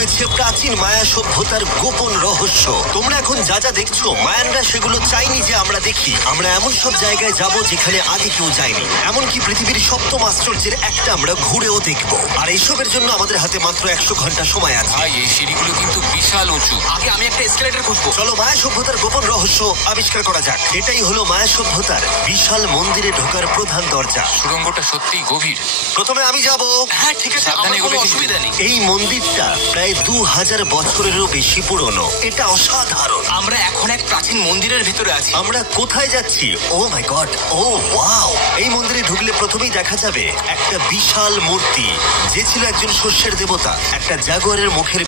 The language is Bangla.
রয়েছে প্রাচীন মায়া সভ্যতার গোপন রহস্য। তোমরা এখন যা যা দেখছো, মায়ানরা সেগুলো চাইনি যে আমরা দেখি। আমরা এমন সব জায়গায় যাব যেখানে আগে কেউ যায়নি, এমনকি পৃথিবীর সপ্তম আশ্চর্যের একটা আমরা ঘুরেও দেখবো। আর এইসবের জন্য আমাদের হাতে মাত্র 100 ঘন্টা সময় আছে। ভাই এই সিঁড়িগুলো কিন্তু বিশাল উঁচু। আগে আমি একটা এসকেলেটর খুঁজবো। চলো মায়া সভ্যতার গোপন রহস্য আবিষ্কার করা যাক। এটাই হলো মায়া সভ্যতার বিশাল মন্দিরে ঢোকার প্রধান দরজা। সুড়ঙ্গটা সত্যিই গভীর। প্রথমে আমি যাব। হ্যাঁ ঠিক আছে, সাবধানে আমার কোনো এগোবে অসুবিধা নেই। এই মন্দিরটা প্রায় 2000 বছরেরও বেশি পুরনো। এটা অসাধারণ। আমরা এখন এক প্রাচীন মন্দিরের ভেতরে আছি। আমরা কোথায় যাচ্ছি? ও মাই গড, ও ওয়াও! এই মন্দিরে ঢুকলে প্রথমেই দেখা যাবে একটা বিশাল মূর্তি, যে ছিল একজন শস্যের দেবতা। একটা জাগুয়ারের মুখের